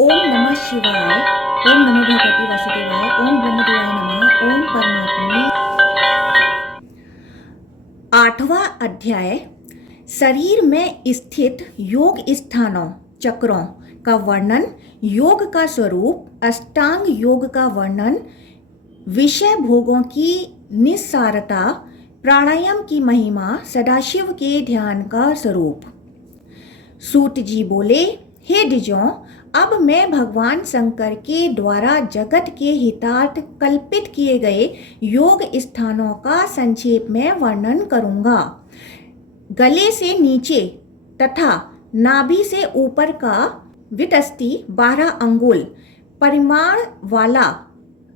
ओम नमः शिवाय। ओम नमो भगवते वासुदेवाय। ओम ब्रह्मदेवाय नमः। ओम परमात्मने। आठवां अध्याय। शरीर में स्थित योग स्थानों चक्रों का वर्णन, योग का स्वरूप, अष्टांग योग का वर्णन, विषय भोगों की निस्सारता, प्राणायाम की महिमा, सदाशिव के ध्यान का स्वरूप। सूत जी बोले, हे द्विजों, अब मैं भगवान शंकर के द्वारा जगत के हितार्थ कल्पित किए गए योग स्थानों का संक्षेप में वर्णन करूंगा। गले से नीचे तथा नाभि से ऊपर का वितस्ती 12 अंगुल परिमाण वाला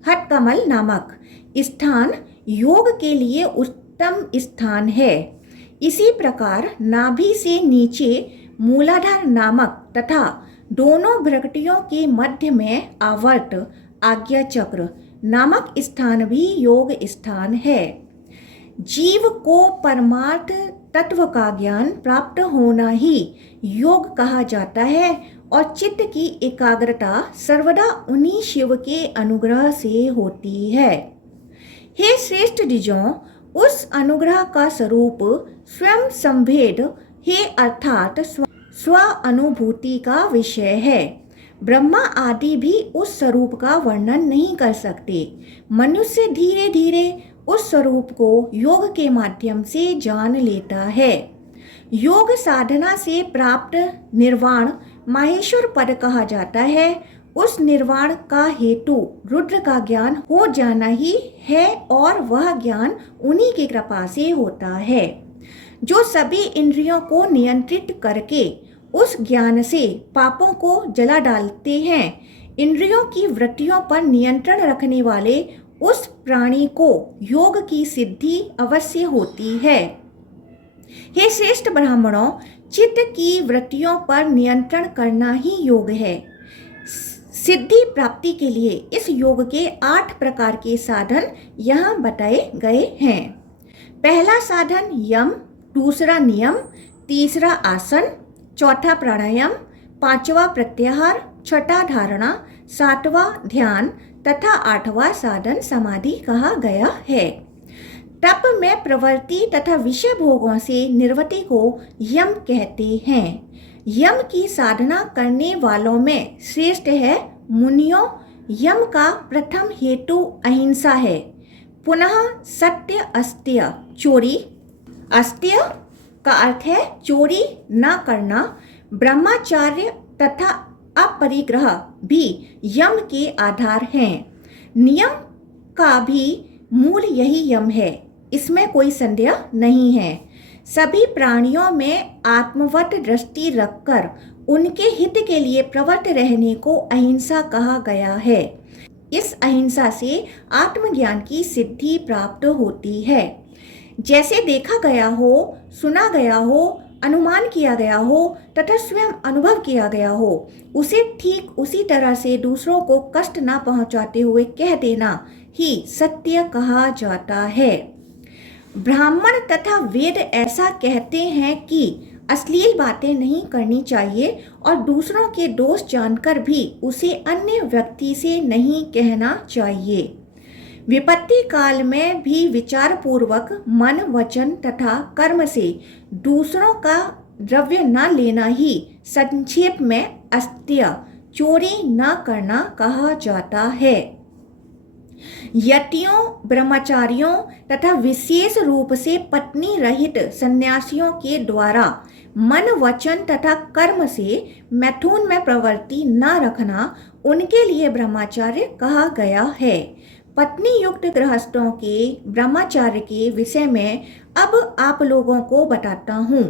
हथकमल नामक स्थान योग के लिए उत्तम स्थान है। इसी प्रकार नाभि से नीचे मूलाधार नामक तथा दोनों भ्रकटियों के मध्य में आवर्त आज्ञा चक्र नामक स्थान भी योग स्थान है। जीव को परमार्थ तत्व का ज्ञान प्राप्त होना ही योग कहा जाता है और चित्त की एकाग्रता सर्वदा उन्हीं शिव के अनुग्रह से होती है। हे श्रेष्ठ द्विजों, उस अनुग्रह का स्वरूप स्वयं संभेद है, अर्थात स्व अनुभूति का विषय है। ब्रह्मा आदि भी उस स्वरूप का वर्णन नहीं कर सकते। मनुष्य धीरे धीरे उस स्वरूप को योग के माध्यम से जान लेता है। योग साधना से प्राप्त निर्वाण माहेश्वर पद कहा जाता है। उस निर्वाण का हेतु रुद्र का ज्ञान हो जाना ही है और वह ज्ञान उन्हीं की कृपा से होता है, जो सभी इंद्रियों को नियंत्रित करके उस ज्ञान से पापों को जला डालते हैं। इंद्रियों की वृत्तियों पर नियंत्रण रखने वाले उस प्राणी को योग की सिद्धि अवश्य होती है। हे श्रेष्ठ ब्राह्मणों, चित्त की वृत्तियों पर नियंत्रण करना ही योग है। सिद्धि प्राप्ति के लिए इस योग के 8 प्रकार के साधन यहाँ बताए गए हैं। पहला साधन यम, दूसरा नियम, तीसरा आसन, चौथा प्राणायाम, पांचवा प्रत्याहार, छठा धारणा, सातवां ध्यान तथा 8वां साधन समाधि कहा गया है। तप में प्रवृत्ति तथा विषय भोगों से निवृत्ति को यम कहते हैं। यम की साधना करने वालों में श्रेष्ठ है मुनियों। यम का प्रथम हेतु अहिंसा है। पुनः सत्य, अस्त्य, चोरी। अस्त्य का अर्थ है चोरी न करना। ब्रह्मचर्य तथा अपरिग्रह भी यम के आधार हैं। नियम का भी मूल यही यम है, इसमें कोई संदेह नहीं है। सभी प्राणियों में आत्मवत दृष्टि रखकर उनके हित के लिए प्रवृत्त रहने को अहिंसा कहा गया है। इस अहिंसा से आत्मज्ञान की सिद्धि प्राप्त होती है। जैसे देखा गया हो, सुना गया हो, अनुमान किया गया हो तथा स्वयं अनुभव किया गया हो, उसे ठीक उसी तरह से दूसरों को कष्ट न पहुंचाते हुए कह देना ही सत्य कहा जाता है। ब्राह्मण तथा वेद ऐसा कहते हैं कि अश्लील बातें नहीं करनी चाहिए और दूसरों के दोष जानकर भी उसे अन्य व्यक्ति से नहीं कहना चाहिए। विपत्ति काल में भी विचार पूर्वक मन, वचन तथा कर्म से दूसरों का द्रव्य न लेना ही संक्षेप में अस्त्य, चोरी न करना कहा जाता है। यतियों, ब्रह्मचारियों तथा विशेष रूप से पत्नी रहित सन्यासियों के द्वारा मन, वचन तथा कर्म से मैथुन में प्रवृत्ति न रखना उनके लिए ब्रह्मचार्य कहा गया है। पत्नी युक्त गृहस्थों के ब्रह्मचार्य के विषय में अब आप लोगों को बताता हूँ।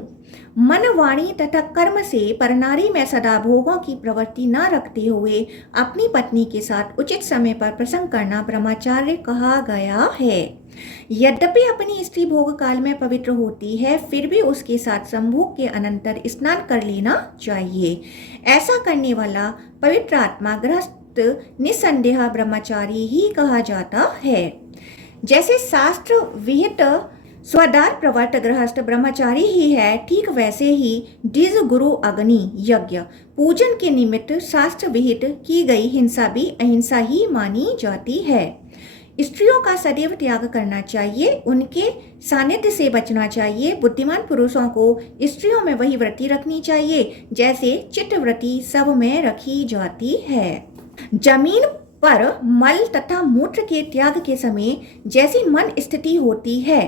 मन, वाणी तथा कर्म से परनारी में सदा भोगों की प्रवृत्ति न रखते हुए अपनी पत्नी के साथ उचित समय पर प्रसंग करना ब्रह्मचार्य कहा गया है। यद्यपि अपनी स्त्री भोग काल में पवित्र होती है, फिर भी उसके साथ संभोग के अनंतर स्नान कर लेना चाहिए। ऐसा करने वाला पवित्र आत्मा गृहस्थ निसंदेह ब्रह्मचारी ही कहा जाता है। जैसे शास्त्र विहित स्वदार प्रवर्त गृहस्थ ब्रह्मचारी ही है, ठीक वैसे ही द्विज गुरु अग्नि यज्ञ पूजन के निमित्त शास्त्र विहित की गई हिंसा भी अहिंसा ही मानी जाती है। स्त्रियों का सदैव त्याग करना चाहिए, उनके सानिध्य से बचना चाहिए। बुद्धिमान पुरुषों को स्त्रियों में वही वृत्ति रखनी चाहिए जैसे चित्तवृत्ति सब में रखी जाती है। जमीन पर मल तथा मूत्र के त्याग के समय जैसी मन स्थिति होती है,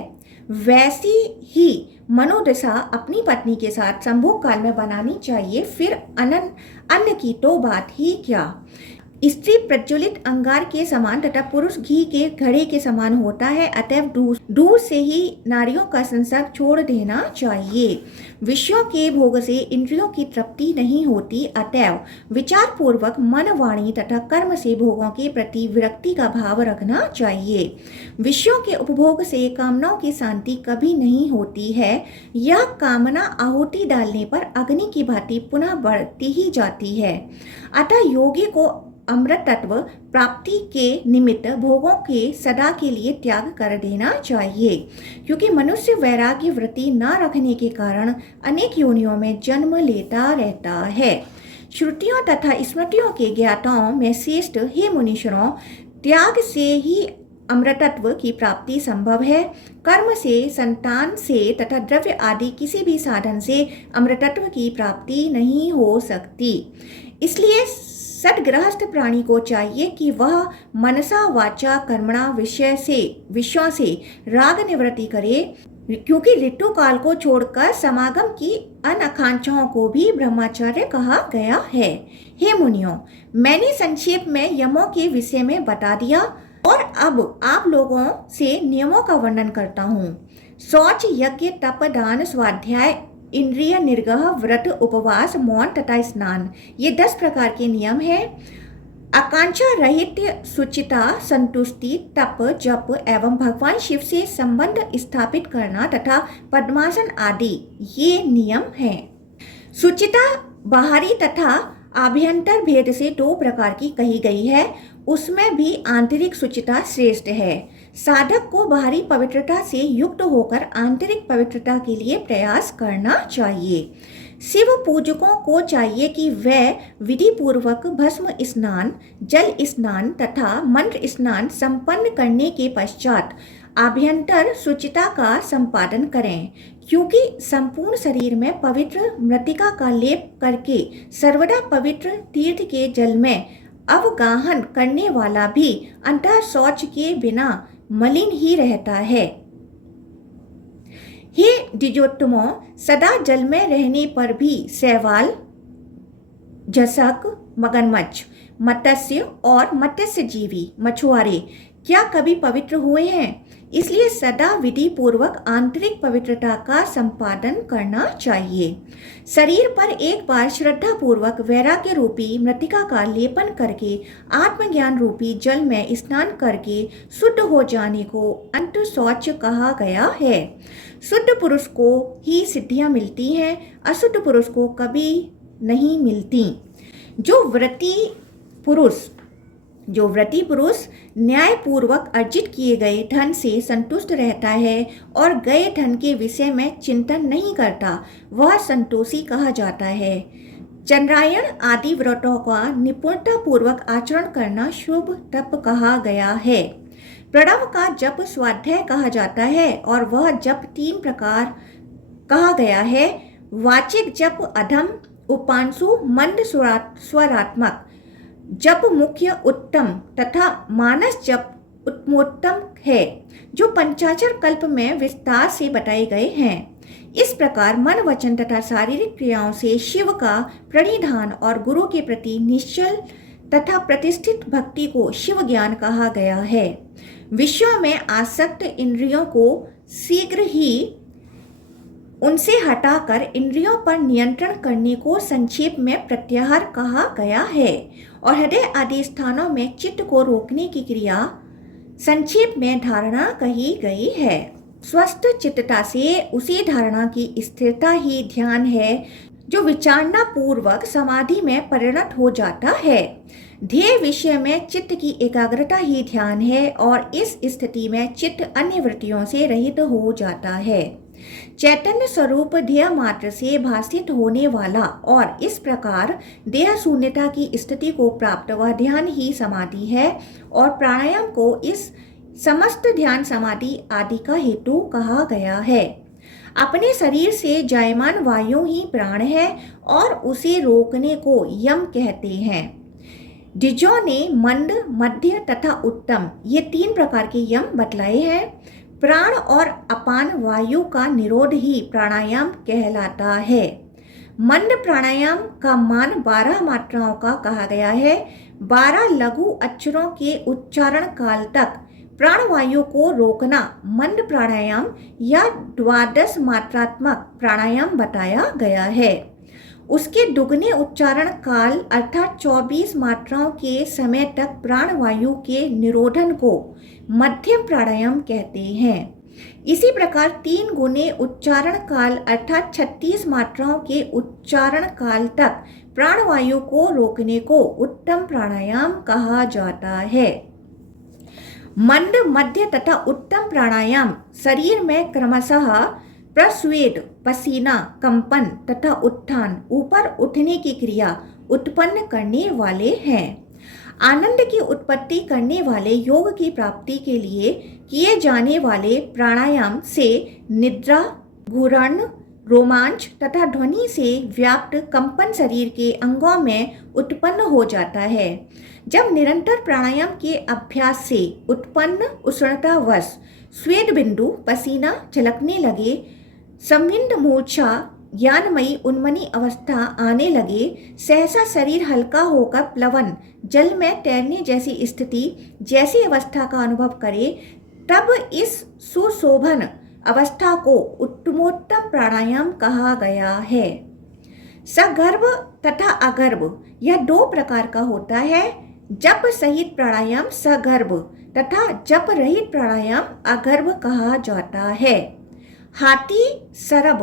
वैसी ही मनोदशा अपनी पत्नी के साथ संभोग काल में बनानी चाहिए। फिर अन्न की तो बात ही क्या। स्त्री प्रज्वलित अंगार के समान तथा पुरुष घी के घड़े के समान होता है, अतएव दूर से ही नारियों का संसर्ग छोड़ देना चाहिए। विषयों के भोग से इंद्रियों की तृप्ति नहीं होती, अतएव विचार पूर्वक मन, वाणी तथा कर्म से भोगों के प्रति विरक्ति का भाव रखना चाहिए। विषयों के उपभोग से कामनाओं की शांति कभी नहीं होती है। यह कामना आहुति डालने पर अग्नि की भांति पुनः बढ़ती ही जाती है। अतः योगी को अमृत तत्व प्राप्ति के निमित्त भोगों के सदा के लिए त्याग कर देना चाहिए, क्योंकि मनुष्य वैराग्य वृत्ति न रखने के कारण अनेक योनियों में जन्म लेता रहता है। श्रुतियों तथा स्मृतियों के ज्ञाताओं में श्रेष्ठ हे मुनीश्वरों, त्याग से ही अमृतत्व की प्राप्ति संभव है। कर्म से, संतान से तथा द्रव्य आदि किसी भी साधन से अमृतत्व की प्राप्ति नहीं हो सकती। इसलिए सद्गृहस्थ प्राणी को चाहिए कि वह मनसा वाचा कर्मणा विषयों से राग निवृत्ति करे, क्योंकि ऋतु काल को छोड़कर समागम की अनाकांक्षाओं को भी ब्रह्मचर्य कहा गया है। हे मुनियों, मैंने संक्षेप में यमों के विषय में बता दिया और अब आप लोगों से नियमों का वर्णन करता हूँ। शौच, यज्ञ, तप, दान, स्वाध्याय, इंद्रिय निग्रह, व्रत, उपवास, मौन तथा स्नान, ये 10 प्रकार के नियम हैं। आकांक्षा रहित शुचिता, संतुष्टि, तप, जप एवं भगवान शिव से संबंध स्थापित करना तथा पद्मासन आदि ये नियम हैं। शुचिता बाहरी तथा आभ्यंतर भेद से 2 प्रकार की कही गई है, उसमें भी आंतरिक शुचिता श्रेष्ठ है। साधक को बाहरी पवित्रता से युक्त होकर आंतरिक पवित्रता के लिए प्रयास करना चाहिए। शिव पूजकों को चाहिए कि वे विधि पूर्वक भस्म स्नान, जल स्नान तथा मंत्र स्नान संपन्न करने के पश्चात आभ्यंतर शुचिता का संपादन करें, क्योंकि संपूर्ण शरीर में पवित्र मृतिका का लेप करके सर्वदा पवित्र तीर्थ के जल में अवगाहन करने वाला भी अंतः शौच के बिना मलिन ही रहता है। हे द्विजोत्तमों, सदा जल में रहने पर भी शैवाल, झसक, मगरमच्छ, मत्स्य और मत्स्य जीवी मछुआरे क्या कभी पवित्र हुए हैं? इसलिए सदा विधि पूर्वक आंतरिक पवित्रता का संपादन करना चाहिए। शरीर पर एक बार श्रद्धा पूर्वक वैराग्य रूपी मृतिका का लेपन करके आत्मज्ञान रूपी जल में स्नान करके शुद्ध हो जाने को अंत शौच कहा गया है। शुद्ध पुरुष को ही सिद्धियां मिलती हैं, अशुद्ध पुरुष को कभी नहीं मिलती। जो व्रती पुरुष न्यायपूर्वक अर्जित किए गए धन से संतुष्ट रहता है और गए धन के विषय में चिंतन नहीं करता, वह संतोषी कहा जाता है। चंद्रायण आदि व्रतों का निपुणता पूर्वक आचरण करना शुभ तप कहा गया है। प्रणव का जप स्वाध्याय कहा जाता है और वह जप 3 प्रकार कहा गया है। वाचिक जप अधम, उपांशु मंद स्वरात्मक जप मुख्य उत्तम तथा मानस जप उत्तमोत्तम है, जो पंचाक्षर कल्प में विस्तार से बताए गए हैं। इस प्रकार मन, वचन तथा शारीरिक क्रियाओं से शिव का प्रणिधान और गुरु के प्रति निश्चल तथा प्रतिष्ठित भक्ति को शिव ज्ञान कहा गया है। विषयों में आसक्त इंद्रियों को शीघ्र ही उनसे हटाकर इंद्रियों पर नियंत्रण करने को संक्षेप में प्रत्याहार कहा गया है और हृदय आदि स्थानों में चित्त को रोकने की क्रिया संक्षेप में धारणा कही गई है। स्वस्थ चित्तता से उसी धारणा की स्थिरता ही ध्यान है, जो विचारना पूर्वक समाधि में परिणत हो जाता है। ध्येय विषय में चित्त की एकाग्रता ही ध्यान है और इस स्थिति में चित्त अन्य वृत्तियों से रहित हो जाता है। चैतन्य स्वरूप ध्येय मात्र से भासित होने वाला और इस प्रकार देह शून्यता की स्थिति को प्राप्त वह ध्यान ही समाधि है और प्राणायाम को इस समस्त ध्यान समाधि आदि का हेतु कहा गया है। अपने शरीर से जायमान वायु ही प्राण है और उसे रोकने को यम कहते हैं। डिजो ने मंद, मध्य तथा उत्तम ये 3 प्रकार के यम बतलाए हैं। प्राण और अपान वायु का निरोध ही प्राणायाम कहलाता है। मंद प्राणायाम का मान 12 मात्राओं का कहा गया है। 12 लघु अक्षरों के उच्चारण काल तक प्राणवायु को रोकना मंद प्राणायाम या 12 मात्रात्मक प्राणायाम बताया गया है। उसके दुगने उच्चारण काल अर्थात 24 मात्राओं के समय तक प्राणवायु के निरोधन को मध्यम प्राणायाम कहते हैं। इसी प्रकार 3 गुने उच्चारण काल अर्थात 36 मात्राओं के उच्चारण काल तक प्राणवायु को रोकने को उत्तम प्राणायाम कहा जाता है। मंद, मध्य तथा उत्तम प्राणायाम शरीर में क्रमशः प्रस्वेद, पसीना, कंपन तथा उत्थान, ऊपर उठने की क्रिया उत्पन्न करने वाले हैं। आनंद की उत्पत्ति करने वाले योग की प्राप्ति के लिए किए जाने वाले प्राणायाम से निद्रा, घूर्ण, रोमांच तथा ध्वनि से व्याप्त कंपन शरीर के अंगों में उत्पन्न हो जाता है। जब निरंतर प्राणायाम के अभ्यास से उत्पन्न उष्णतावश स्वेद बिंदु, पसीना छलकने लगे, संविंद मूर्छा, ज्ञानमयी उन्मनी अवस्था आने लगे, सहसा शरीर हल्का होकर प्लवन, जल में तैरने जैसी स्थिति जैसी अवस्था का अनुभव करे, तब इस सुशोभन अवस्था को उत्तमोत्तम प्राणायाम कहा गया है। सगर्भ तथा अगर्भ यह 2 प्रकार का होता है। जप सहित प्राणायाम सगर्भ तथा जप रहित प्राणायाम अगर्भ कहा जाता है। हाथी सरब,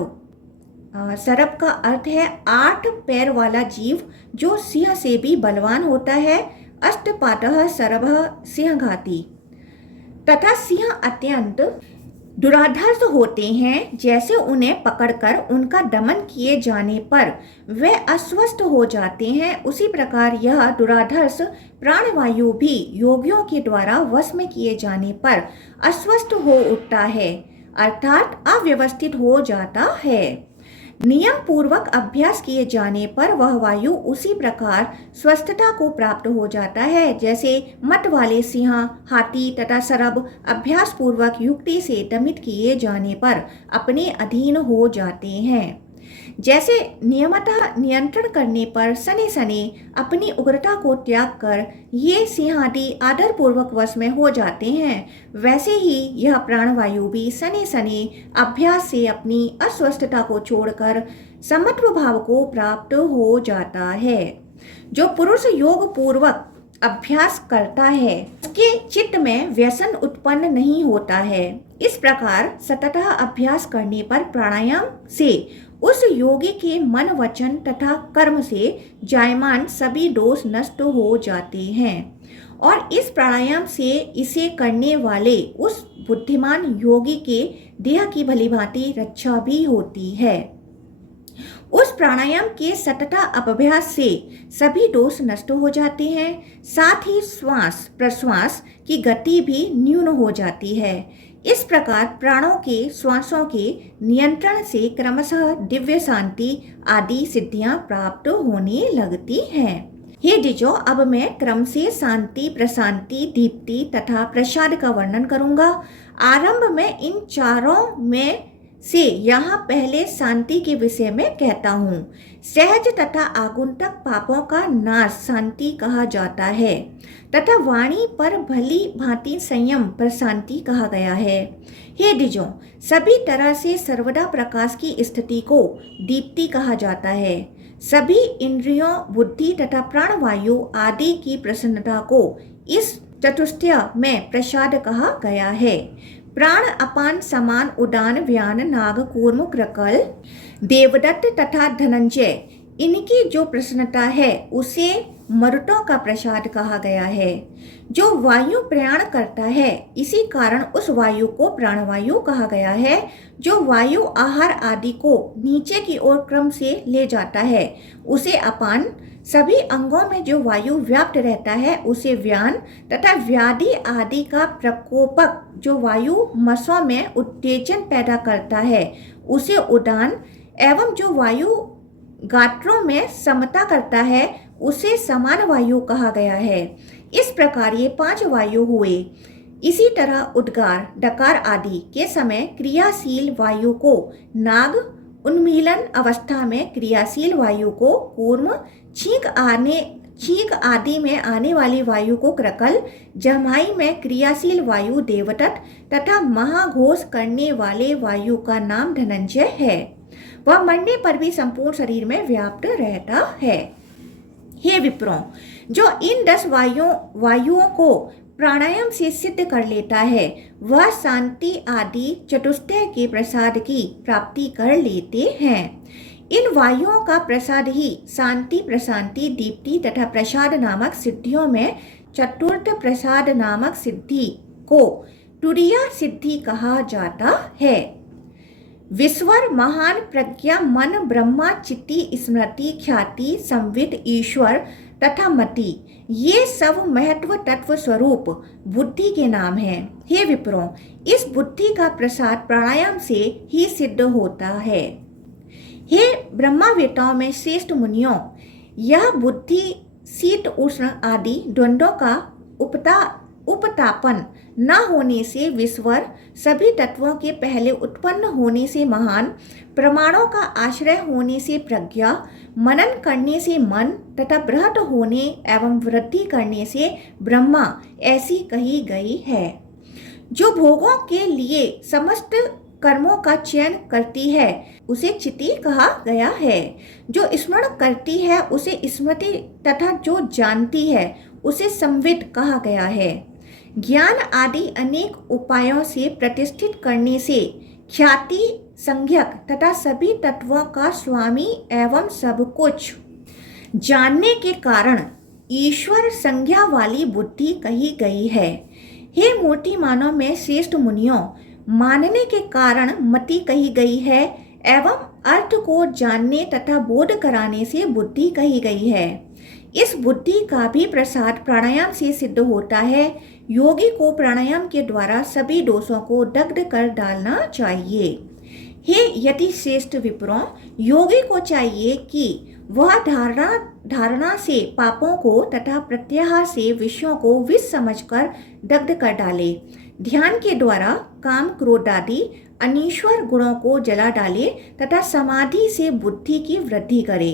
सरब का अर्थ है 8 पैर वाला जीव जो सिंह से भी बलवान होता है। अष्टपादः सरभः सिंहघाती तथा सिंह अत्यंत दुराधर्ष होते हैं। जैसे उन्हें पकड़कर उनका दमन किए जाने पर वे अस्वस्थ हो जाते हैं, उसी प्रकार यह दुराधर्ष प्राणवायु भी योगियों के द्वारा वश में किए जाने पर अस्वस्थ हो उठता है अर्थात अव्यवस्थित हो जाता है। नियम पूर्वक अभ्यास किए जाने पर वह वायु उसी प्रकार स्वस्थता को प्राप्त हो जाता है जैसे मत वाले सिंह, हाथी तथा सरब अभ्यास पूर्वक युक्ति से दमित किए जाने पर अपने अधीन हो जाते हैं। जैसे नियमतः नियंत्रण करने पर सने सने अपनी उग्रता को त्याग कर ये सिंहादि आदर पूर्वक वश में हो जाते हैं, वैसे ही यह प्राणवायु भी सने सने अभ्यास से अपनी अस्वस्थता को छोड़कर समत्व भाव को प्राप्त हो जाता है। जो पुरुष योग पूर्वक अभ्यास करता है उसके चित्त में व्यसन उत्पन्न नहीं होता है। इस प्रकार सततः अभ्यास करने पर प्राणायाम से उस योगी के मन, वचन तथा कर्म से जायमान सभी दोष नष्ट हो जाते हैं और इस प्राणायाम से इसे करने वाले उस बुद्धिमान योगी के देह की भलीभांति रक्षा भी होती है। उस प्राणायाम के सतत अभ्यास से सभी दोष नष्ट हो जाते हैं, साथ ही श्वास प्रश्वास की गति भी न्यून हो जाती है। इस प्रकार प्राणों के श्वासों के नियंत्रण से क्रमशः दिव्य शांति आदि सिद्धियां प्राप्त होने लगती हैं। हे द्विजो, अब मैं क्रम से शांति, प्रशांति, दीप्ति तथा प्रसाद का वर्णन करूंगा। आरंभ में इन चारों में से यहाँ पहले शांति के विषय में कहता हूँ। सहज तथा आगुंतक पापों का नाश शांति कहा जाता है तथा वाणी पर भली भांति संयम प्रशांति कहा गया है। हे द्विजों, सभी तरह से सर्वदा प्रकाश की स्थिति को दीप्ति कहा जाता है। सभी इंद्रियों, बुद्धि तथा प्राणवायु आदि की प्रसन्नता को इस चतुष्टय में प्रसाद कहा गया है। प्राण अपान समान उडान व्यान नाग कूर्म क्रकल देवदत्त तथा धनंजय, इनकी जो प्रसन्नता है उसे मरुतों का प्रसाद कहा गया है। जो वायु प्रयाण करता है, इसी कारण उस वायु को प्राणवायु कहा गया है। जो वायु आहार आदि को नीचे की ओर क्रम से ले जाता है उसे अपान, सभी अंगों में जो वायु व्याप्त रहता है उसे व्यान, तथा व्याधि आदि का प्रकोपक जो वायु मसों में उत्तेजन पैदा करता है उसे उदान, एवं जो वायु गात्रों में समता करता है उसे समान वायु कहा गया है। इस प्रकार ये 5 वायु हुए। इसी तरह उद्गार, डकार आदि के समय क्रियाशील वायु को नाग, उन्मीलन अवस्था में क्रियाशील वायु को कूर्म, छींक आदि में आने वाली वायु को क्रकल, जमाई में क्रियाशील वायु देवदत्त तथा महाघोष करने वाले वायु का नाम धनंजय है। वह मरने पर भी संपूर्ण शरीर में व्याप्त रहता है। हे विप्रों, जो इन 10 वायुओं को प्राणायाम से सिद्ध कर लेता है वह शांति आदि चतुष्टय के प्रसाद की प्राप्ति कर लेते हैं। इन वायुओं का प्रसाद ही शांति, प्रशांति, दीप्ति तथा प्रसाद नामक सिद्धियों में चतुर्थ प्रसाद नामक सिद्धि को तुरीया सिद्धि कहा जाता है। विश्वर, महान, प्रज्ञा, मन, ब्रह्मा, चित्ति, स्मृति, ख्याति, संविद, ईश्वर तथा मति, ये सब महत्व तत्व स्वरूप बुद्धि के नाम हैं। हे विप्रों, इस बुद्धि का प्रसाद प्राणायाम से ही सिद्ध होता है। हे ब्रह्मावेताओं में श्रेष्ठ मुनियों, यह बुद्धि शीत उष्ण आदि द्वंद्वों का उपतापन न होने से विश्वर, सभी तत्वों के पहले उत्पन्न होने से महान, प्रमाणों का आश्रय होने से प्रज्ञा, मनन करने से मन तथा बृहत होने एवं वृद्धि करने से ब्रह्मा ऐसी कही गई है। जो भोगों के लिए समस्त कर्मों का चयन करती है उसे चिति कहा गया है। जो स्मरण करती है उसे स्मृति तथा जो जानती है उसे संविद कहा गया है। ज्ञान आदि अनेक उपायों से प्रतिष्ठित करने से ख्याति, संज्ञक तथा सभी तत्वों का स्वामी एवं सब कुछ जानने के कारण ईश्वर संज्ञा वाली बुद्धि कही गई है। हे मूर्तिमानों में श्रेष्ठ मुनियों, मानने के कारण मति कही गई है एवं अर्थ को जानने तथा बोध कराने से बुद्धि कही गई है। इस बुद्धि का भी प्रसाद प्राणायाम से सिद्ध होता है। योगी को प्राणायाम के द्वारा सभी दोषों को दग्ध कर डालना चाहिए। हे यति श्रेष्ठ विप्रों, योगी को चाहिए कि वह धारणा से पापों को तथा प्रत्याहार से विषयों को विष समझकर दग्ध कर डाले। ध्यान के द्वारा काम, क्रोध आदि अनीश्वर गुणों को जला डाले तथा समाधि से बुद्धि की वृद्धि करे।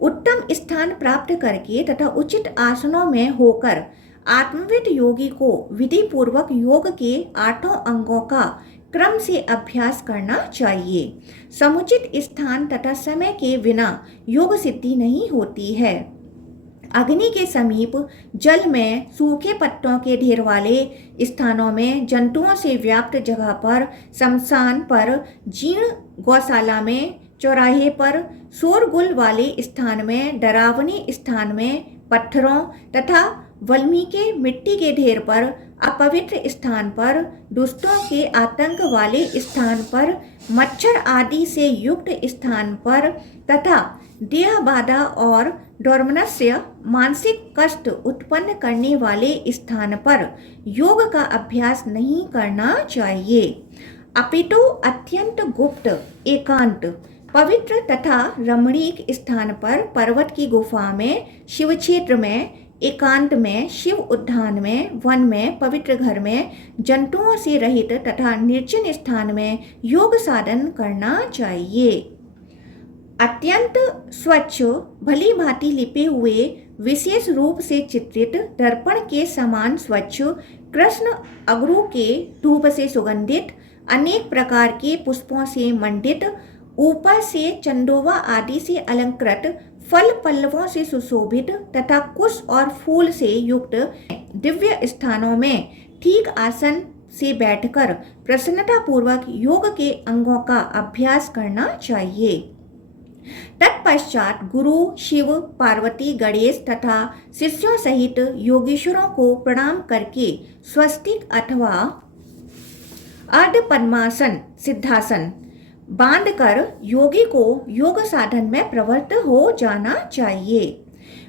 उत्तम स्थान प्राप्त करके तथा उचित आसनों में होकर आत्मविद योगी को विधि पूर्वक योग के 8 अंगों का क्रम से अभ्यास करना चाहिए। समुचित स्थान तथा समय के बिना योग सिद्धि नहीं होती है। अग्नि के समीप, जल में, सूखे पत्तों के ढेर वाले स्थानों में, जंतुओं से व्याप्त जगह पर, शमशान पर, जीर्ण गौशाला में, चौराहे पर, शोरगुल वाले स्थान में, डरावनी स्थान में, पत्थरों तथा वल्मी के मिट्टी के ढेर पर, अपवित्र स्थान पर, दुष्टों के आतंक वाले स्थान पर, मच्छर आदि से युक्त स्थान पर तथा देह बाधा और डोरमनस्य मानसिक कष्ट उत्पन्न करने वाले स्थान पर योग का अभ्यास नहीं करना चाहिए, अपितु अत्यंत गुप्त, एकांत, पवित्र तथा रमणीक स्थान पर, पर्वत की गुफा में, शिव क्षेत्र में, एकांत में, शिव उद्यान में, वन में, पवित्र घर में, जंतुओं से रहित तथा निर्जन स्थान में योग साधन करना चाहिए। अत्यंत स्वच्छ, भली भांति लिपे हुए, विशेष रूप से चित्रित, दर्पण के समान स्वच्छ, कृष्ण अगरू के धूप से सुगंधित, अनेक प्रकार के पुष्पों से मंडित, ऊपर से चंदोवा आदि से अलंकृत, फल पल्लवों से सुशोभित तथा कुश और फूल से युक्त दिव्य स्थानों में ठीक आसन से बैठकर प्रसन्नता पूर्वक योग के अंगों का अभ्यास करना चाहिए। तत्पश्चात गुरु शिव, पार्वती, गणेश तथा शिष्यों सहित योगीश्वरों को प्रणाम करके स्वस्तिक अथवा अर्ध पद्मासन सिद्धासन बांधकर योगी को योग साधन में प्रवृत्त हो जाना चाहिए।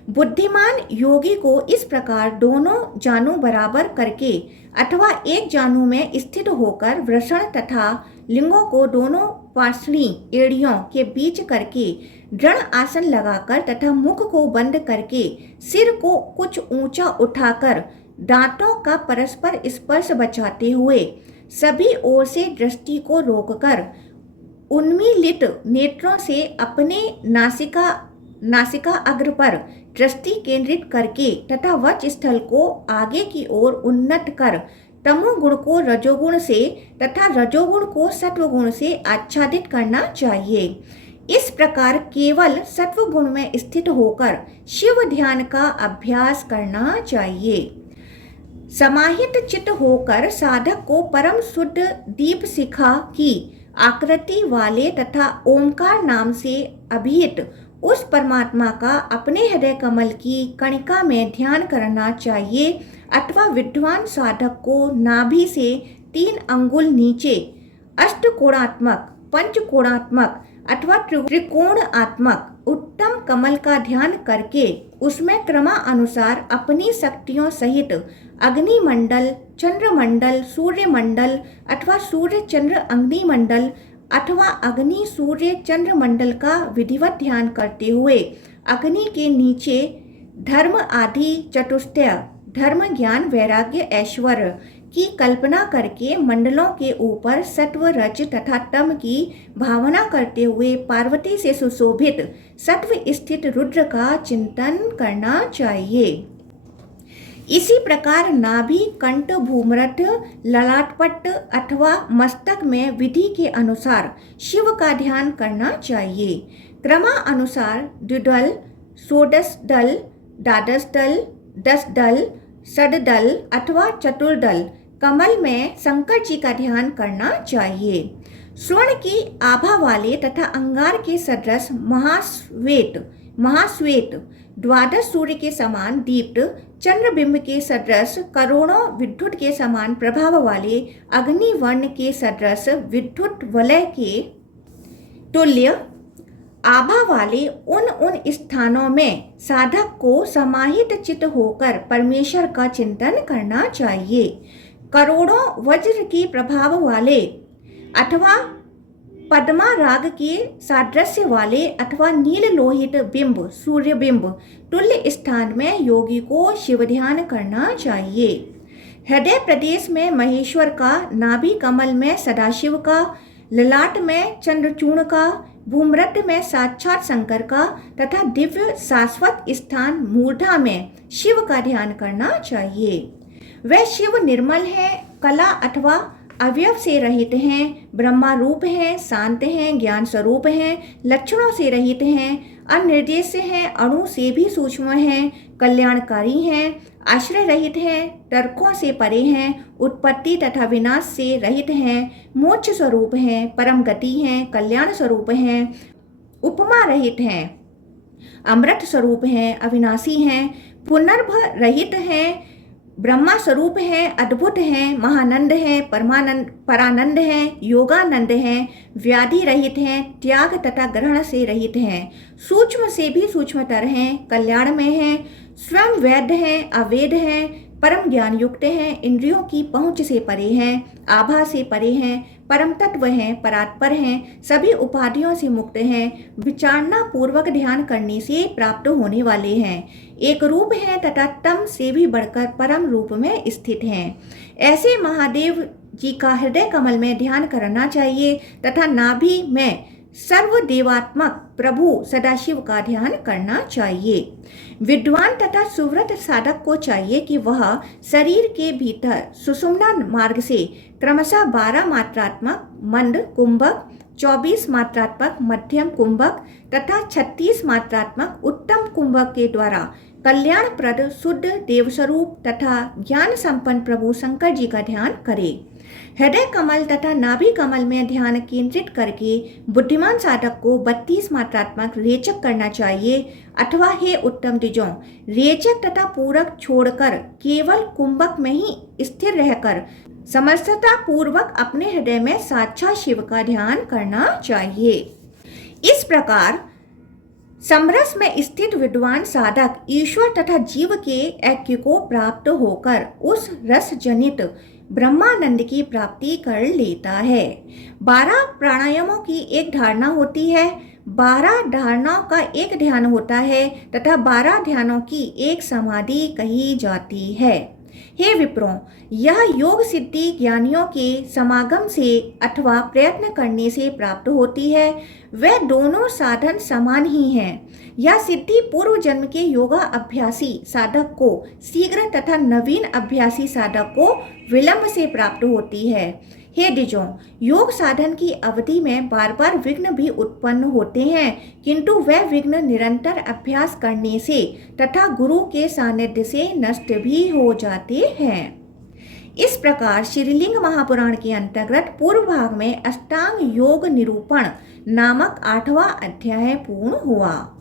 बुद्धिमान योगी को इस प्रकार दोनों जानू बराबर करके अथवा एक जानू में स्थित होकर वृषण तथा लिंगों को दोनों पार्श्वी एड़ियों के बीच करके दृढ़ आसन लगाकर तथा मुख को बंद करके सिर को कुछ ऊंचा उठाकर दांतों का परस्पर स्पर्श बचाते हुए सभी ओर से दृष्टि को रोककर उन्मीलित नेत्रों से अपने नासिका अग्र पर दृष्टि केंद्रित करके तथा वक्ष स्थल को आगे की ओर उन्नत कर तमोगुण को रजोगुण से तथा रजोगुण को सत्वगुण से आच्छादित करना चाहिए। इस प्रकार केवल सत्वगुण में स्थित होकर शिव ध्यान का अभ्यास करना चाहिए। समाहित चित्त होकर साधक को परम शुद्ध दीप शिखा की आकृति वाले तथा ओमकार नाम से अभिहित उस परमात्मा का अपने हृदय कमल की कणिका में ध्यान करना चाहिए अथवा विद्वान साधक को नाभि से 3 अंगुल नीचे अष्टकोणात्मक, पंचकोणात्मक अथवा त्रिकोणात्मक उत्तम कमल का ध्यान करके उसमें क्रमानुसार अपनी शक्तियों सहित अग्निमंडल, चंद्रमंडल, सूर्यमंडल अथवा सूर्य चंद्र अग्निमंडल अथवा अग्नि सूर्य चंद्र मंडल का विधिवत ध्यान करते हुए अग्नि के नीचे धर्म आदि चतुष्टय धर्म, ज्ञान, वैराग्य, ऐश्वर्य की कल्पना करके मंडलों के ऊपर सत्व, रज तथा तम की भावना करते हुए पार्वती से सुशोभित सत्व स्थित रुद्र का चिंतन करना चाहिए। इसी प्रकार नाभि, कंठ, भूमध्य, ललाटपट्ट अथवा मस्तक में विधि के अनुसार शिव का ध्यान करना चाहिए। क्रमानुसार द्विदल, षोडश दल, द्वादश दल, 10 दल, षड्दल अथवा चतुर्दल कमल में शंकर जी का ध्यान करना चाहिए। स्वर्ण की आभा वाले तथा अंगार के सदृश महाश्वेत द्वादश सूर्य के समान दीप्त चंद्रबिंब के सदृश करोड़ों विद्युत के समान प्रभाव वाले अग्निवर्ण के सदृश विद्युत वलय के तुल्य आभा वाले उन स्थानों में साधक को समाहित चित्त होकर परमेश्वर का चिंतन करना चाहिए। करोड़ों वज्र की प्रभाव वाले अथवा पद्मा राग के सादृश्य वाले अथवा नील लोहित बिंब, सूर्य बिंब तुल्य स्थान में योगी को शिव ध्यान करना चाहिए। हृदय प्रदेश में महेश्वर का, नाभि कमल में सदाशिव का, ललाट में चंद्रचूर्ण का, भूमध्य में साक्षात शंकर का तथा दिव्य शाश्वत स्थान मूर्धा में शिव का ध्यान करना चाहिए। वह शिव निर्मल है, कला अथवा अवयव से रहित हैं, ब्रह्मा रूप हैं, शांत हैं, ज्ञान स्वरूप हैं, लक्षणों से रहित हैं, अनिर्देश हैं, अणु से भी सूक्ष्म हैं, कल्याणकारी हैं, आश्रय रहित हैं, तर्कों से परे हैं, उत्पत्ति तथा विनाश से रहित हैं, मोक्ष स्वरूप हैं, परम गति हैं, कल्याण स्वरूप हैं, उपमा रहित हैं, अमृत स्वरूप हैं, अविनाशी हैं, पुनर्भव रहित हैं, ब्रह्मा स्वरूप हैं, अद्भुत हैं, महानंद हैं, परानंद हैं, योगानंद हैं, व्याधि रहित हैं, त्याग तथा ग्रहण से रहित हैं, सूक्ष्म से भी सूक्ष्मतर हैं, कल्याण में हैं, स्वयं वैद्य हैं, अवेद हैं, परम ज्ञान युक्त हैं, इंद्रियों की पहुंच से परे हैं, आभा से परे हैं, परम तत्व हैं, परात्पर हैं, सभी उपाधियों से मुक्त हैं, विचारना पूर्वक ध्यान करने से प्राप्त होने वाले हैं, एक रूप हैं तथा तम से भी बढ़कर परम रूप में स्थित हैं। ऐसे महादेव जी का हृदय कमल में ध्यान करना चाहिए तथा नाभि में सर्वदेवात्मक प्रभु सदाशिव का ध्यान करना चाहिए। विद्वान तथा सुव्रत साधक को चाहिए कि वह शरीर के भीतर सुषुम्ना मार्ग से क्रमशः 12 मात्रात्मक मंद कुंभक, 24 मात्रात्मक मध्यम कुंभक तथा 36 मात्रात्मक उत्तम कुंभक के द्वारा कल्याणप्रद शुद्ध देवस्वरूप तथा ज्ञान संपन्न प्रभु शंकर जी का ध्यान करे। हृदय कमल तथा नाभि कमल में ध्यान केंद्रित करके बुद्धिमान साधक को 32 मात्रात्मक रेचक करना चाहिए। अथवा हे उत्तम द्विजों, रेचक तथा पूरक छोड़कर केवल कुंभक में ही स्थिर रहकर समर्थता पूर्वक अपने हृदय में साक्षात शिव का ध्यान करना चाहिए। इस प्रकार समरस में स्थित विद्वान साधक ईश्वर तथा जीव के ऐक्य को प्राप्त होकर उस रस जनित ब्रह्मानंद की प्राप्ति कर लेता है। 12 प्राणायामों की एक धारणा होती है, 12 धारणाओं का एक ध्यान होता है तथा 12 ध्यानों की एक समाधि कही जाती है। हे विप्रों, यह योग सिद्धि ज्ञानियों के समागम से अथवा प्रयत्न करने से प्राप्त होती है। वे दोनों साधन समान ही हैं। यह सिद्धि पूर्व जन्म के योगा अभ्यासी साधक को शीघ्र तथा नवीन अभ्यासी साधक को विलंब से प्राप्त होती है। हे द्विजों, योग साधन की अवधि में बार बार विघ्न भी उत्पन्न होते हैं, किंतु वह विघ्न निरंतर अभ्यास करने से तथा गुरु के सानिध्य से नष्ट भी हो जाते हैं। इस प्रकार श्रीलिंग महापुराण के अंतर्गत पूर्व भाग में अष्टांग योग निरूपण नामक 8वां अध्याय पूर्ण हुआ।